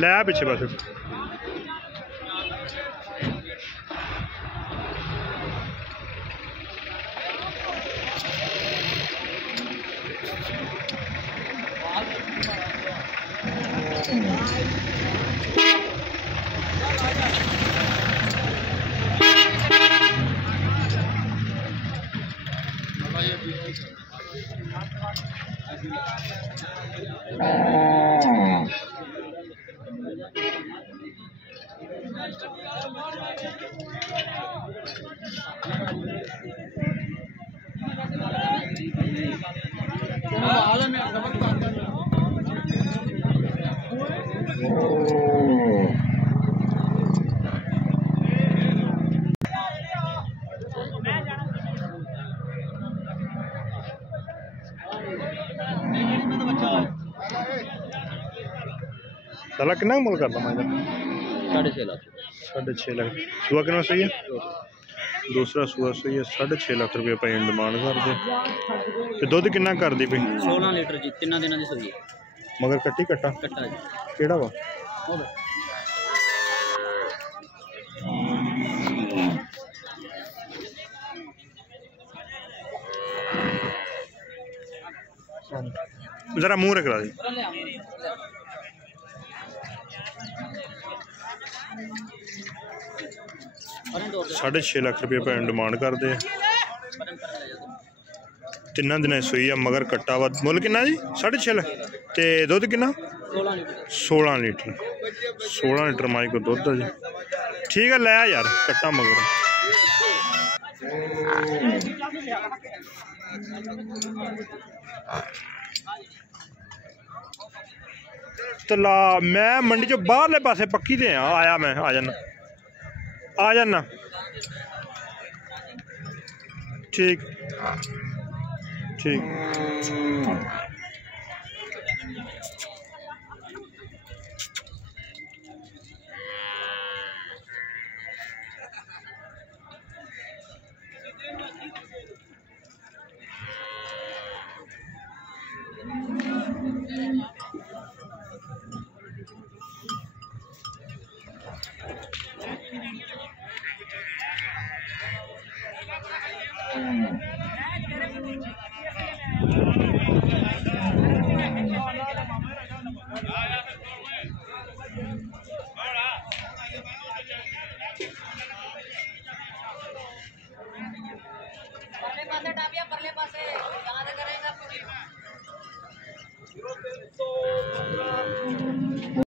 ले आ पीछे बस साला कितना मुल करता मैं 6.5 लाख 6.5 लाख सुआ कितना सही है दूसरा सुआ सही है 6.5 लाख रुपये पे डिमांड करते ते दुध कितना कर दी पे 16 लीटर जी 3 दिनों की सही मगर कट्टी कट्टा कट्टा जी केड़ा वा जरा मुंह रख दी 6.5 लाख रुपये भैन डिमांड करते हैं 3 दिन सूई है मगर कट्टा वा मुल किन्ना जी 6.5 लाख ते दुध किन्ना 16 लीटर 16 लीटर माई को दुध है जी ठीक है लै यार कट्टा मगर तला मैं मंडी चो बाहरले पासे पक्की दे आया मैं आ जाना ठीक ठीक